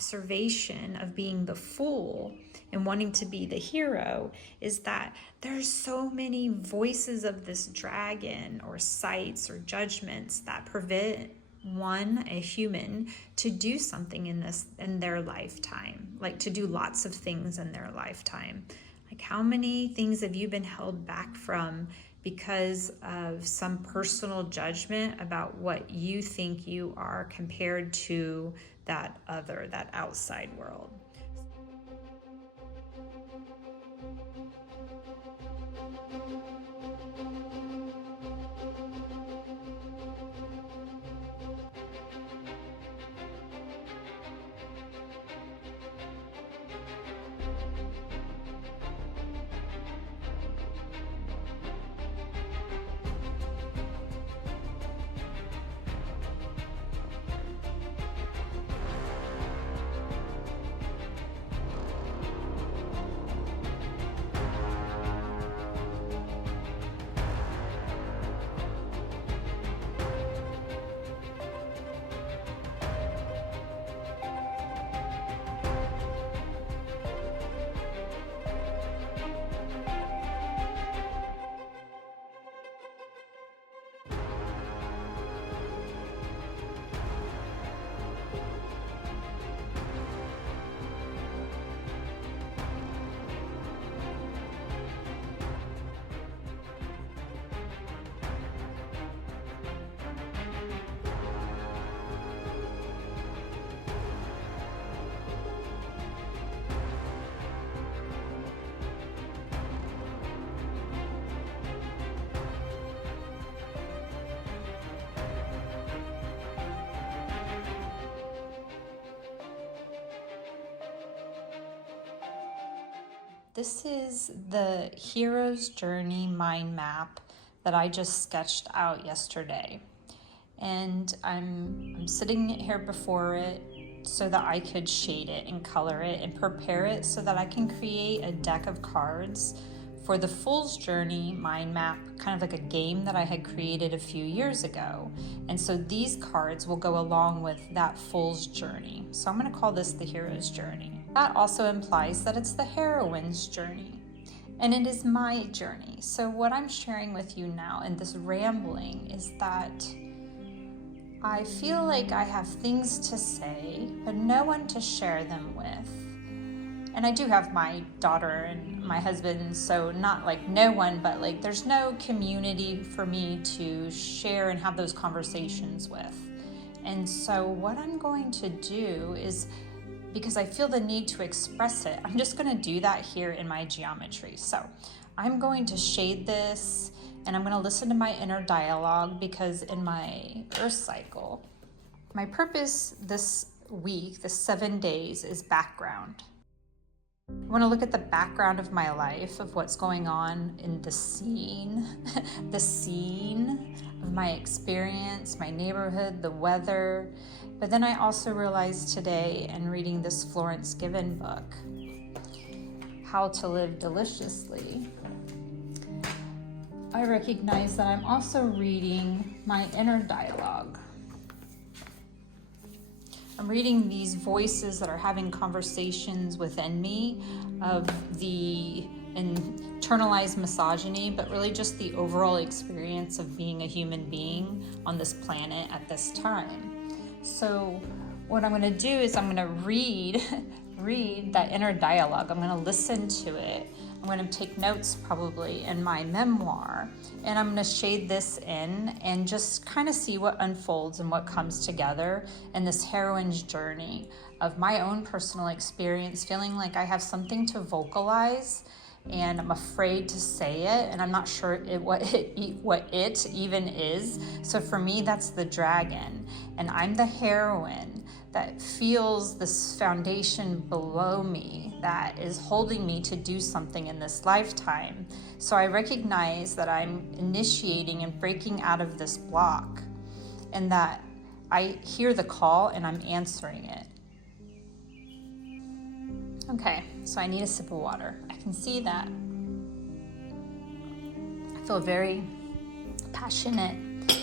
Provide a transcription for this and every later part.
observation of being the fool and wanting to be the hero is that there's so many voices of this dragon or sights or judgments that prevent a human to do something in their lifetime, like to do lots of things in their lifetime. Like, how many things have you been held back from because of some personal judgment about what you think you are compared to that outside world? This is the hero's journey mind map that I just sketched out yesterday. And I'm sitting here before it so that I could shade it and color it and prepare it so that I can create a deck of cards for the Fool's Journey mind map, kind of like a game that I had created a few years ago. And so these cards will go along with that Fool's Journey. So I'm going to call this the hero's journey. That also implies that it's the heroine's journey, and it is my journey. So what I'm sharing with you now in this rambling is that I feel like I have things to say, but no one to share them with. And I do have my daughter and my husband, so not like no one, but like there's no community for me to share and have those conversations with. And so what I'm going to do is, because I feel the need to express it, I'm just going to do that here in my geometry. So I'm going to shade this, and I'm going to listen to my inner dialogue, because in my Earth cycle, my purpose this week, the 7 days, is background. I want to look at the background of my life, of what's going on in the scene, the scene of my experience, my neighborhood, the weather. But then I also realized today, in reading this Florence Given book, How to Live Deliciously, I recognize that I'm also reading my inner dialogue. I'm reading these voices that are having conversations within me of the internalized misogyny, but really just the overall experience of being a human being on this planet at this time. So what I'm going to do is I'm going to read that inner dialogue. I'm going to listen to it. I'm going to take notes probably in my memoir, and I'm going to shade this in and just kind of see what unfolds and what comes together in this heroine's journey of my own personal experience, feeling like I have something to vocalize and I'm afraid to say it, and I'm not sure what it even is. So for me, that's the dragon, and I'm the heroine that feels this foundation below me that is holding me to do something in this lifetime. So I recognize that I'm initiating and breaking out of this block, and that I hear the call and I'm answering it. Okay, so I need a sip of water. I can see that. I feel very passionate,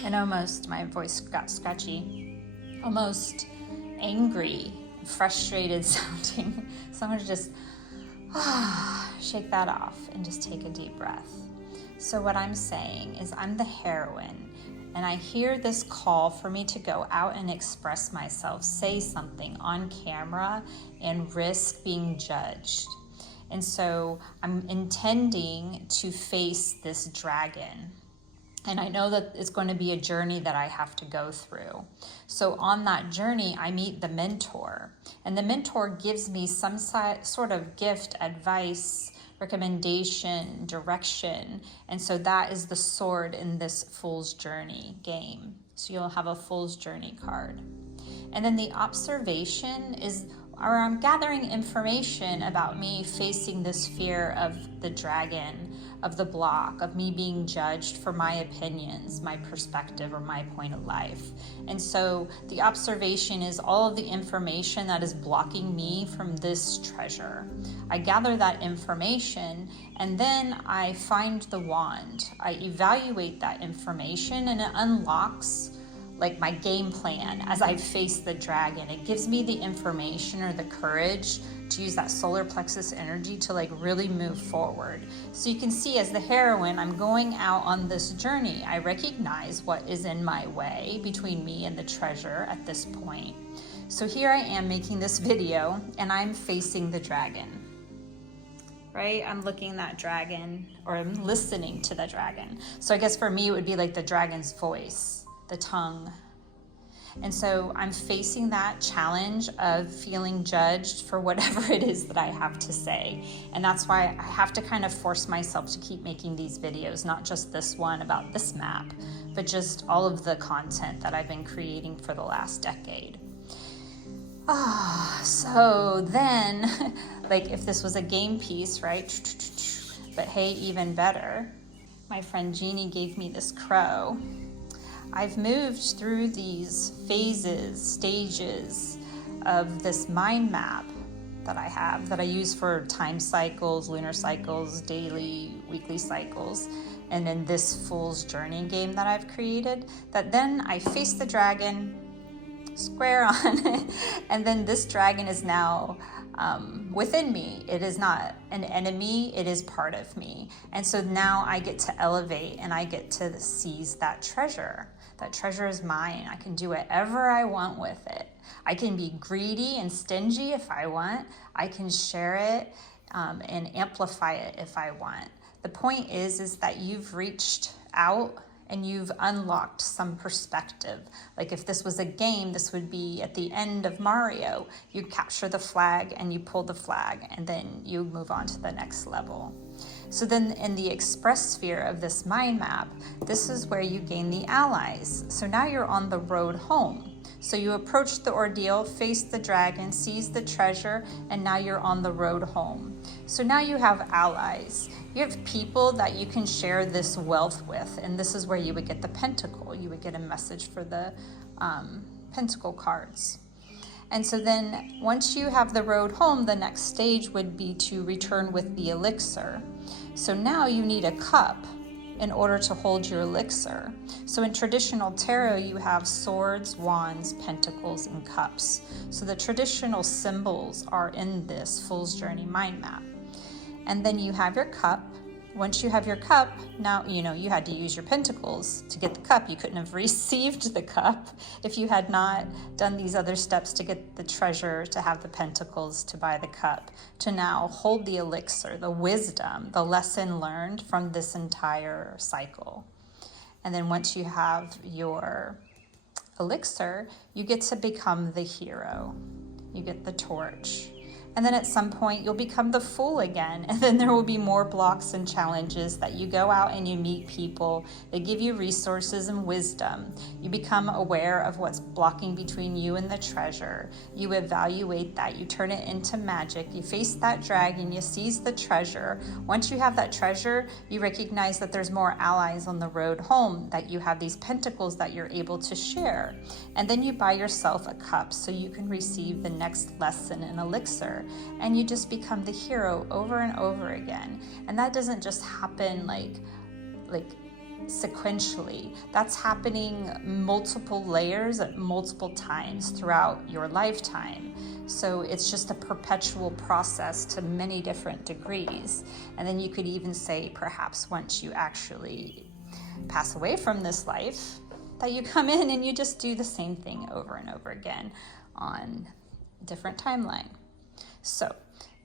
and almost, my voice got scratchy, almost angry frustrated sounding. So I'm going to just shake that off and just take a deep breath. So what I'm saying is I'm the heroine, and I hear this call for me to go out and express myself, say something on camera, and risk being judged. And so I'm intending to face this dragon. And I know that it's going to be a journey that I have to go through. So on that journey, I meet the mentor. And the mentor gives me some sort of gift, advice, recommendation, direction. And so that is the sword in this Fool's Journey game. So you'll have a Fool's Journey card. And then the observation is, or I'm gathering information about me facing this fear of the dragon, of the block, of me being judged for my opinions, my perspective, or my point of life. And so the observation is all of the information that is blocking me from this treasure. I gather that information, and then I find the wand. I evaluate that information, and it unlocks like my game plan as I face the dragon. It gives me the information or the courage to use that solar plexus energy to like really move forward. So you can see, as the heroine, I'm going out on this journey. I recognize what is in my way between me and the treasure at this point. So here I am making this video, and I'm facing the dragon, right? I'm looking at that dragon, or I'm listening to the dragon. So I guess for me, it would be like the dragon's voice, the tongue. And so I'm facing that challenge of feeling judged for whatever it is that I have to say. And that's why I have to kind of force myself to keep making these videos, not just this one about this map, but just all of the content that I've been creating for the last decade. So then, like if this was a game piece, right? But hey, even better, my friend Jeannie gave me this crow. I've moved through these phases, stages of this mind map that I have, that I use for time cycles, lunar cycles, daily, weekly cycles, and in this Fool's Journey game that I've created, that then I face the dragon square on, and then this dragon is now within me. It is not an enemy, it is part of me. And so now I get to elevate, and I get to seize that treasure. That treasure is mine. I can do whatever I want with it. I can be greedy and stingy if I want. I can share it and amplify it if I want. The point is that you've reached out and you've unlocked some perspective. Like if this was a game, this would be at the end of Mario. You capture the flag and you pull the flag, and then you move on to the next level. So then in the express sphere of this mind map, this is where you gain the allies. So now you're on the road home. So you approach the ordeal, face the dragon, seize the treasure, and now you're on the road home. So now you have allies. You have people that you can share this wealth with, and this is where you would get the pentacle. You would get a message for the pentacle cards. And so then once you have the road home, the next stage would be to return with the elixir. So now you need a cup in order to hold your elixir. So in traditional tarot, you have swords, wands, pentacles, and cups. So the traditional symbols are in this Fool's Journey mind map. And then you have your cup. Once you have your cup, now you had to use your pentacles to get the cup. You couldn't have received the cup if you had not done these other steps to get the treasure, to have the pentacles, to buy the cup, to now hold the elixir, the wisdom, the lesson learned from this entire cycle. And then once you have your elixir, you get to become the hero. You get the torch. And then at some point, you'll become the fool again. And then there will be more blocks and challenges that you go out and you meet people. They give you resources and wisdom. You become aware of what's blocking between you and the treasure. You evaluate that. You turn it into magic. You face that dragon. You seize the treasure. Once you have that treasure, you recognize that there's more allies on the road home, that you have these pentacles that you're able to share. And then you buy yourself a cup so you can receive the next lesson in elixir. And you just become the hero over and over again. And that doesn't just happen like sequentially. That's happening multiple layers at multiple times throughout your lifetime. So it's just a perpetual process to many different degrees. And then you could even say, perhaps once you actually pass away from this life, that you come in and you just do the same thing over and over again on a different timeline. So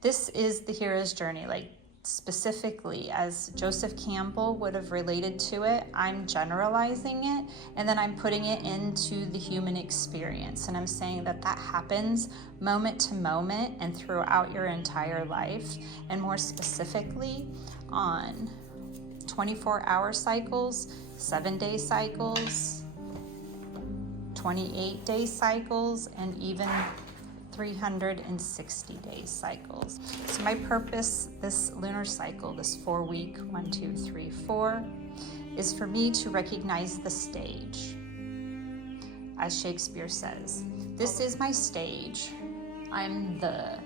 this is the hero's journey, like specifically as Joseph Campbell would have related to it. I'm generalizing it, and then I'm putting it into the human experience, and I'm saying that happens moment to moment and throughout your entire life, and more specifically on 24-hour cycles, 7-day cycles, 28-day cycles, and even 360-day cycles. So my purpose this lunar cycle, this 4-week, 1, 2, 3, 4, is for me to recognize the stage. As Shakespeare says, this is my stage. I'm the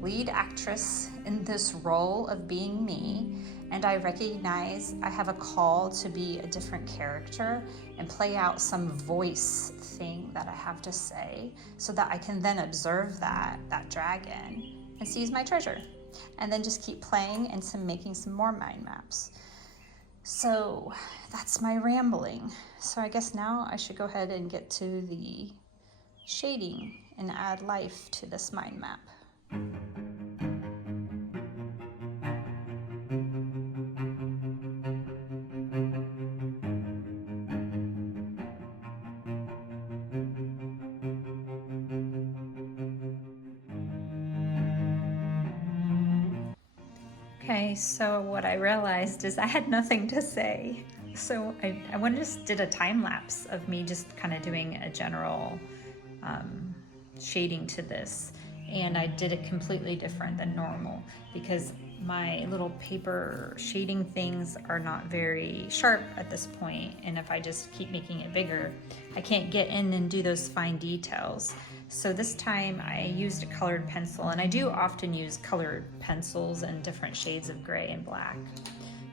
lead actress in this role of being me, and I recognize I have a call to be a different character and play out some voice thing that I have to say, so that I can then observe that dragon and seize my treasure, and then just keep playing and making some more mind maps. So that's my rambling. So I guess now I should go ahead and get to the shading and add life to this mind map. Okay, so what I realized is I had nothing to say. So I went and just did a time lapse of me just kind of doing a general shading to this. And I did it completely different than normal because my little paper shading things are not very sharp at this point. And if I just keep making it bigger, I can't get in and do those fine details. So this time I used a colored pencil, and I do often use colored pencils in different shades of gray and black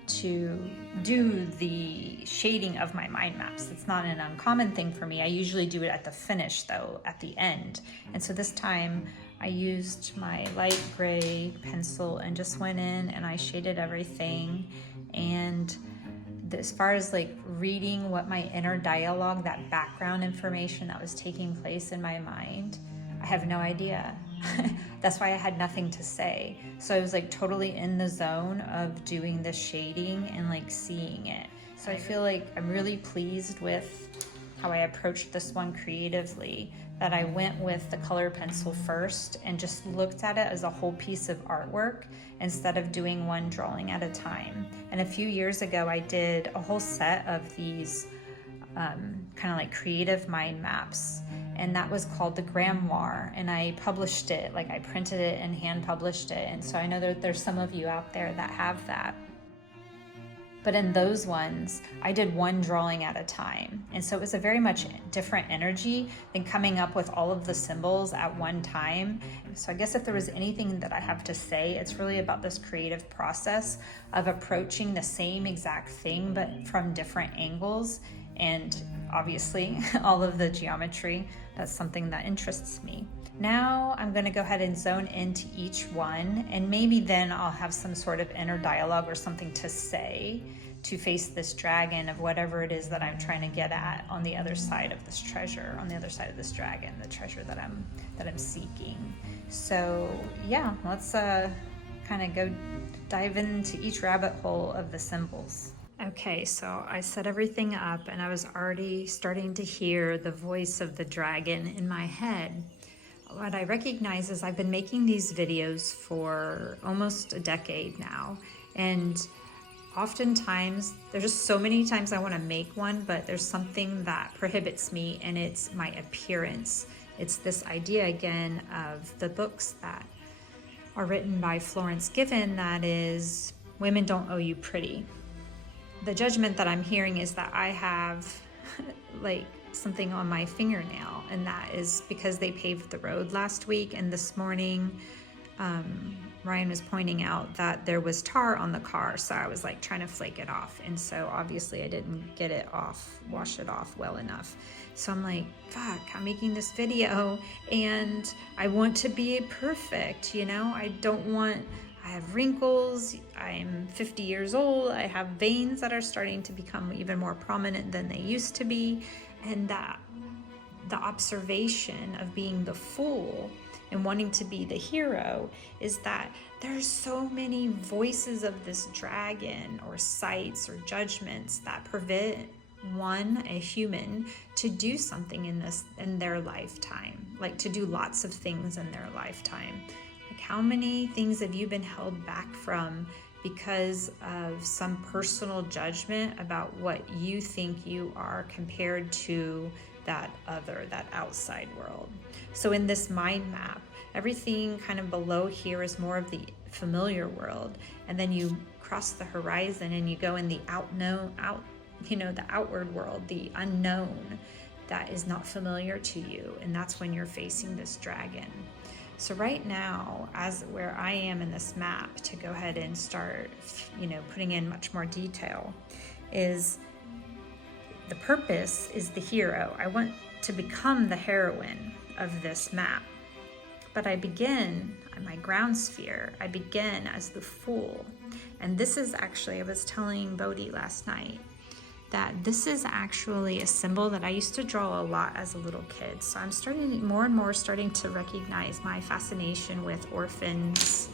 to do the shading of my mind maps. It's not an uncommon thing for me. I usually do it at the finish though, at the end. And so this time I used my light gray pencil and just went in and I shaded everything. And as far as like reading what my inner dialogue, that background information that was taking place in my mind, I have no idea. That's why I had nothing to say. So I was like totally in the zone of doing the shading and like seeing it. So I feel like I'm really pleased with how I approached this one creatively, that I went with the color pencil first and just looked at it as a whole piece of artwork instead of doing one drawing at a time. And a few years ago, I did a whole set of these kind of like creative mind maps, and that was called the Grimoire, and I published it, like I printed it and hand published it. And so I know that there's some of you out there that have that. But in those ones, I did one drawing at a time. And so it was a very much different energy than coming up with all of the symbols at one time. So I guess if there was anything that I have to say, it's really about this creative process of approaching the same exact thing, but from different angles. And obviously all of the geometry, that's something that interests me. Now I'm going to go ahead and zone into each one, and maybe then I'll have some sort of inner dialogue or something to say to face this dragon of whatever it is that I'm trying to get at on the other side of this treasure, on the other side of this dragon, the treasure that I'm seeking. So yeah, let's kind of go dive into each rabbit hole of the symbols. Okay, so I set everything up and I was already starting to hear the voice of the dragon in my head. What I recognize is I've been making these videos for almost a decade now, and oftentimes there's just so many times I want to make one, but there's something that prohibits me, and it's my appearance. It's this idea again of the books that are written by Florence Given, that is, women don't owe you pretty. The judgment that I'm hearing is that I have like something on my fingernail, and that is because they paved the road last week, and this morning Ryan was pointing out that there was tar on the car, so I was like trying to flake it off, and so obviously I didn't get it off, wash it off well enough. So I'm like, fuck, I'm making this video and I want to be perfect, you know? I have wrinkles, I'm 50 years old, I have veins that are starting to become even more prominent than they used to be, and that the observation of being the fool and wanting to be the hero is that there's so many voices of this dragon or sights or judgments that prevent a human to do something in their lifetime, like to do lots of things in their lifetime. Like, how many things have you been held back from because of some personal judgment about what you think you are compared to that outside world? So in this mind map, everything kind of below here is more of the familiar world, and then you cross the horizon and you go in the the outward world, the unknown that is not familiar to you, and that's when you're facing this dragon. So right now, as where I am in this map, to go ahead and start, putting in much more detail, is the purpose is the hero. I want to become the heroine of this map. But I begin on my ground sphere. I begin as the fool. And this is actually, I was telling Bodhi last night, that this is actually a symbol that I used to draw a lot as a little kid. So I'm starting more and more to recognize my fascination with orphans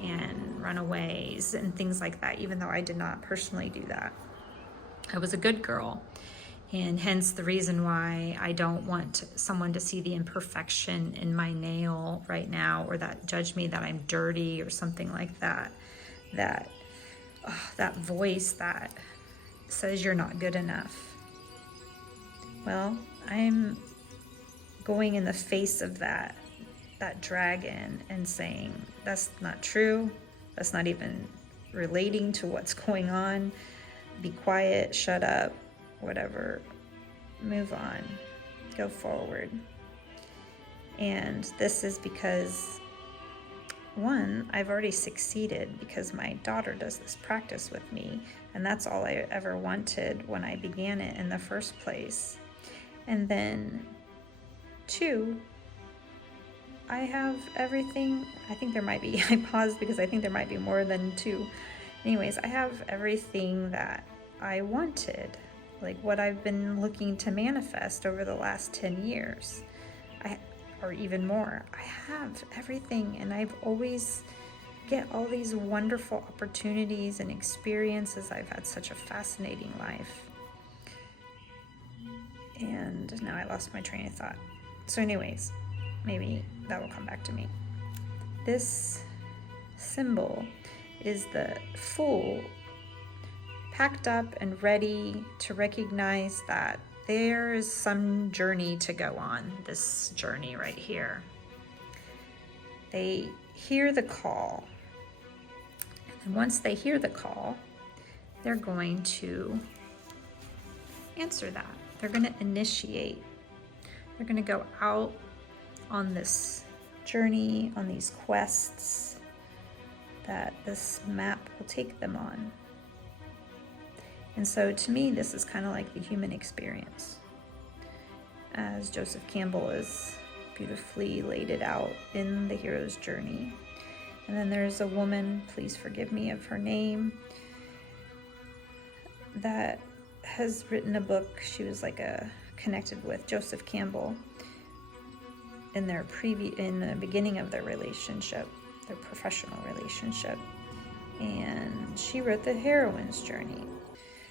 and runaways and things like that, even though I did not personally do that. I was a good girl. And hence the reason why I don't want someone to see the imperfection in my nail right now, or that judge me that I'm dirty or something like that. That voice that says you're not good enough. Well, I'm going in the face of that dragon and saying, that's not true. That's not even relating to what's going on. Be quiet, shut up, whatever, move on, go forward. And this is because, one, I've already succeeded because my daughter does this practice with me, and that's all I ever wanted when I began it in the first place. And then, two, I have everything. I think there might be, I paused because I think there might be more than two. Anyways, I have everything that I wanted, like what I've been looking to manifest over the last 10 years, or even more. I have everything, and I've always get all these wonderful opportunities and experiences. I've had such a fascinating life. And now I lost my train of thought. So anyways, maybe that will come back to me. This symbol is the Fool, packed up and ready to recognize that there is some journey to go on, this journey right here. They hear the call. And once they hear the call, they're going to answer that. They're going to initiate. They're going to go out on this journey, on these quests that this map will take them on. And so to me, this is kind of like the human experience, as Joseph Campbell has beautifully laid it out in The Hero's Journey. And then there's a woman, please forgive me of her name, that has written a book. She was connected with Joseph Campbell in the beginning of their relationship, their professional relationship. And she wrote The Heroine's Journey.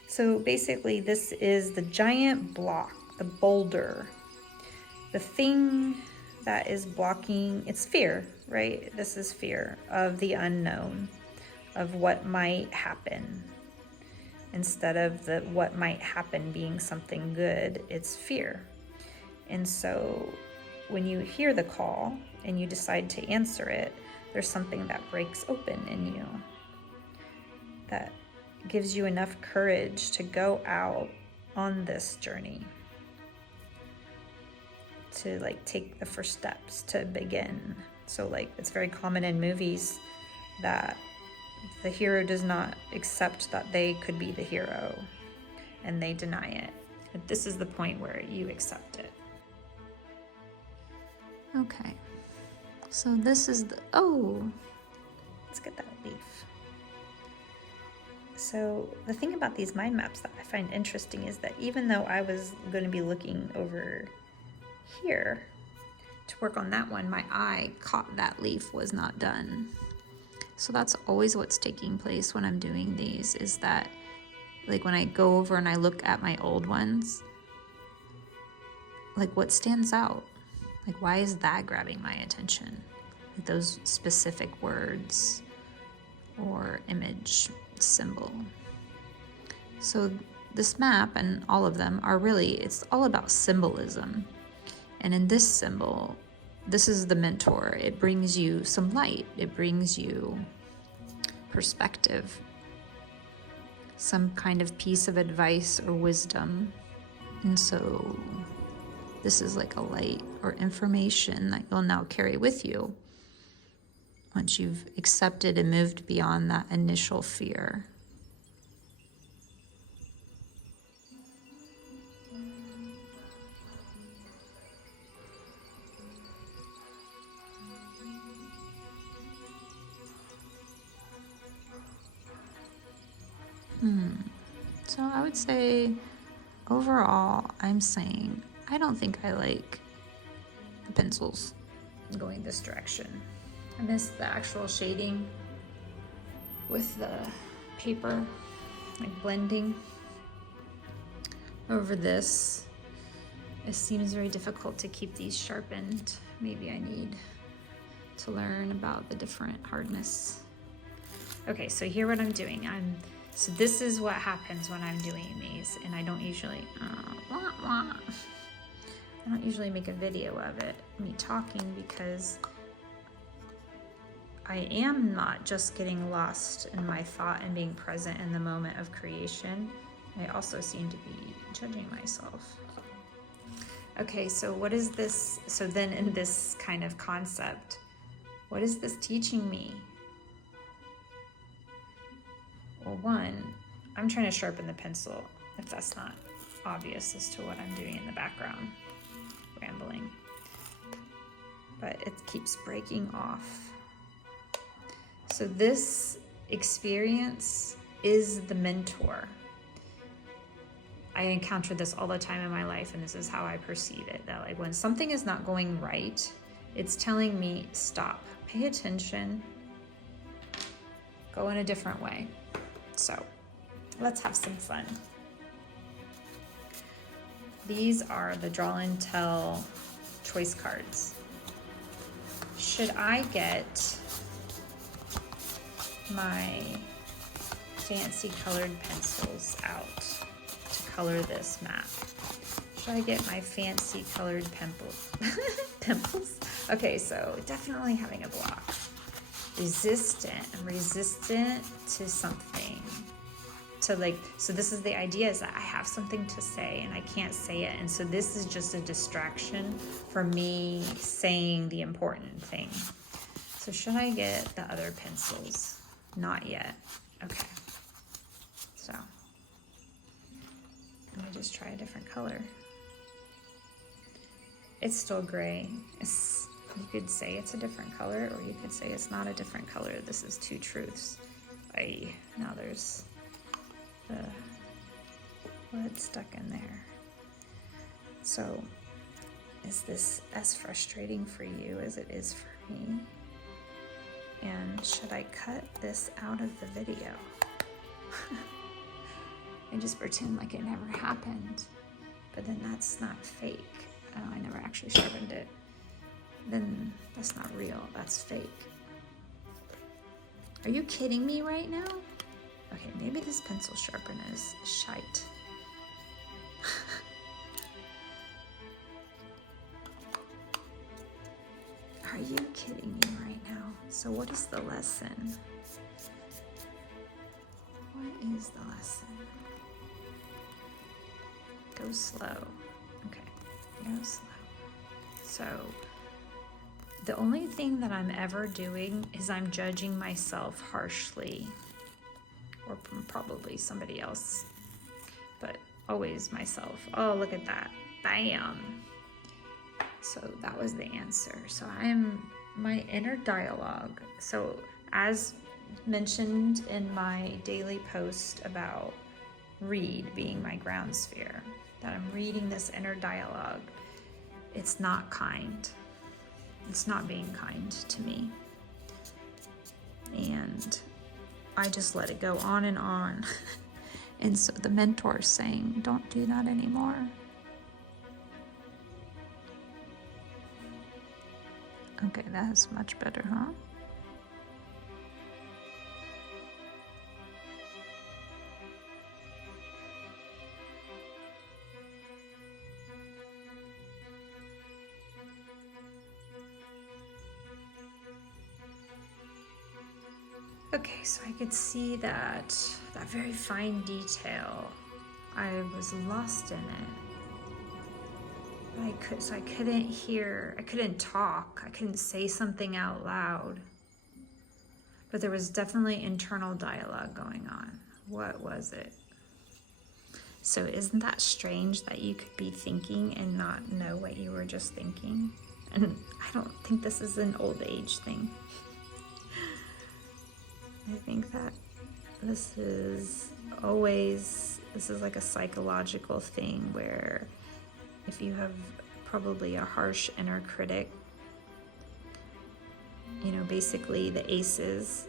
So basically, this is the giant block, the boulder, the thing that is blocking. It's fear, right? This is fear of the unknown, of what might happen. Instead of what might happen being something good, it's fear. And so when you hear the call and you decide to answer it, there's something that breaks open in you that gives you enough courage to go out on this journey, to take the first steps to begin So like it's very common in movies that the hero does not accept that they could be the hero and they deny it. But this is the point where you accept it. Okay, so this is the, oh, let's get that leaf. So the thing about these mind maps that I find interesting is that even though I was going to be looking over here to work on that one, my eye caught that leaf was not done. So that's always what's taking place when I'm doing these, is that like when I go over and I look at my old ones, like what stands out? Like why is that grabbing my attention? Like those specific words or image, symbol. So this map and all of them are really, it's all about symbolism. And in this symbol, this is the mentor. It brings you some light. It brings you perspective, some kind of piece of advice or wisdom. And so this is like a light or information that you'll now carry with you once you've accepted and moved beyond that initial fear. So I would say overall, I'm saying I don't think I like the pencils going this direction. I miss the actual shading with the paper, like blending over this. It seems very difficult to keep these sharpened. Maybe I need to learn about the different hardness. Okay, so here what I'm doing. So this is what happens when I'm doing these, and I don't usually, I don't usually make a video of it, me talking, because I am not just getting lost in my thought and being present in the moment of creation. I also seem to be judging myself. Okay, so what is this? So then in this kind of concept, what is this teaching me? Well, one, I'm trying to sharpen the pencil, if that's not obvious as to what I'm doing in the background, rambling. But it keeps breaking off. So this experience is the mentor. I encounter this all the time in my life, and this is how I perceive it. That like when something is not going right, it's telling me, stop, pay attention, go in a different way. So let's have some fun. These are the Draw and Tell choice cards. Should I get my fancy colored pencils out to color this map? Should I get my fancy colored pimples? Okay, so definitely having a block. Resistant. I'm resistant to something. To like, so this is the idea, is that I have something to say and I can't say it. And so this is just a distraction for me saying the important thing. So should I get the other pencils? Not yet. Okay. So let me just try a different color. It's still gray. You could say it's a different color, or you could say it's not a different color. This is two truths. Now there's the blood stuck in there. So is this as frustrating for you as it is for me? And should I cut this out of the video? And just pretend like it never happened. But then that's not fake. Oh, I never actually sharpened it. Then that's not real, that's fake. Are you kidding me right now? Okay, maybe this pencil sharpener is shite. Are you kidding me right now? So what is the lesson? What is the lesson? Go slow. Okay, go slow. So The only thing that I'm ever doing is I'm judging myself harshly, or probably somebody else, but always myself. Oh, look at that. Bam. So that was the answer. So I am my inner dialogue. So as mentioned in my daily post about read being my ground sphere, that I'm reading this inner dialogue, it's not kind. It's not being kind to me. And I just let it go on and on. And so the mentor's saying, don't do that anymore. Okay, that's much better, huh? Okay, so I could see that very fine detail. I was lost in it. I couldn't hear, I couldn't talk, I couldn't say something out loud. But there was definitely internal dialogue going on. What was it? So isn't that strange that you could be thinking and not know what you were just thinking? And I don't think this is an old age thing. I think that this is like a psychological thing where if you have probably a harsh inner critic, you know, basically the aces,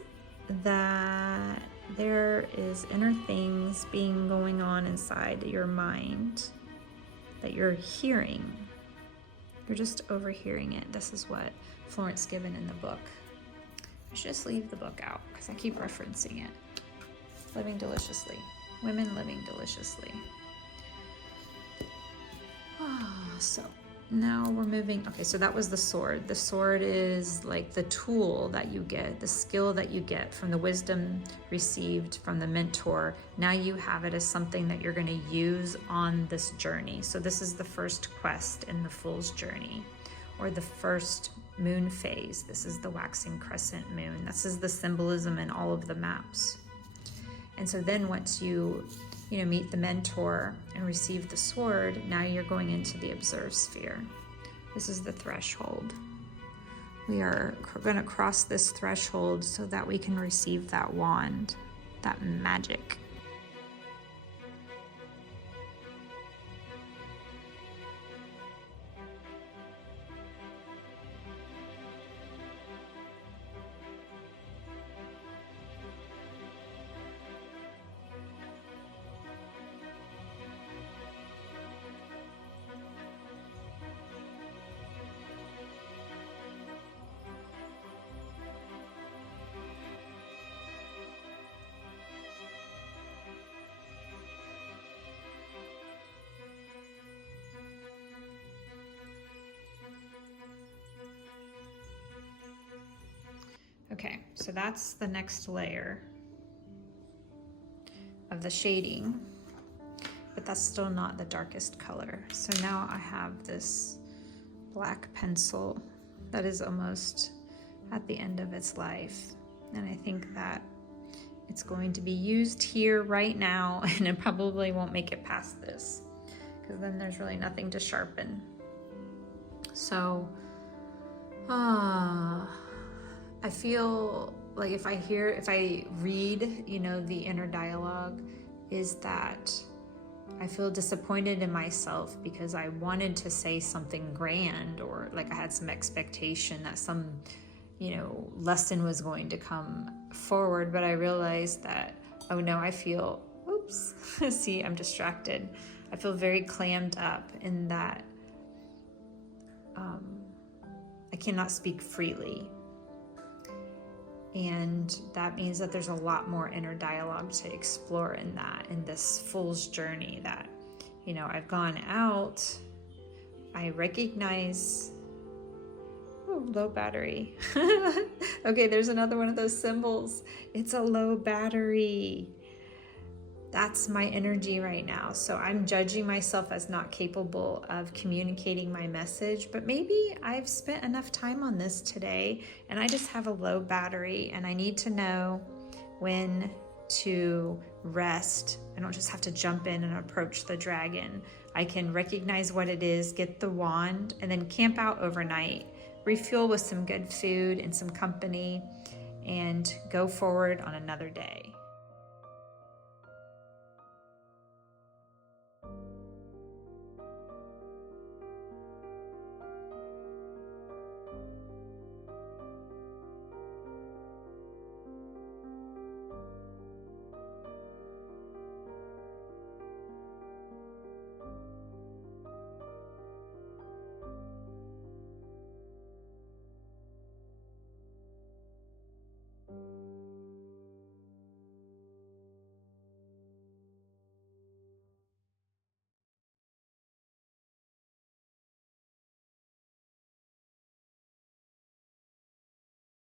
that there is inner things going on inside your mind that you're hearing. You're just overhearing it. This is what Florence given in the book. I should just leave the book out because I keep referencing it. Living deliciously. Women living deliciously. So now we're moving. Okay, so that was the sword. The sword is like the tool that you get, the skill that you get from the wisdom received from the mentor. Now you have it as something that you're going to use on this journey. So this is the first quest in the Fool's Journey, or the first moon phase. This is the waxing crescent moon. This is the symbolism in all of the maps. And so then once you meet the mentor and receive the sword, now you're going into the observed sphere. This is the threshold. We are going to cross this threshold so that we can receive that wand, that magic. Okay, so that's the next layer of the shading, but that's still not the darkest color. So now I have this black pencil that is almost at the end of its life. And I think that it's going to be used here right now, and it probably won't make it past this, because then there's really nothing to sharpen. So, I feel like if I read, the inner dialogue, is that I feel disappointed in myself because I wanted to say something grand, or like I had some expectation that some, lesson was going to come forward, but I realized that, oh no, I feel, oops, see, I'm distracted. I feel very clammed up in that I cannot speak freely. And that means that there's a lot more inner dialogue to explore in this Fool's Journey that, I've gone out, I recognize, low battery. Okay, there's another one of those symbols. It's a low battery. That's my energy right now. So I'm judging myself as not capable of communicating my message, but maybe I've spent enough time on this today and I just have a low battery and I need to know when to rest. I don't just have to jump in and approach the dragon. I can recognize what it is, get the wand, and then camp out overnight, refuel with some good food and some company, and go forward on another day.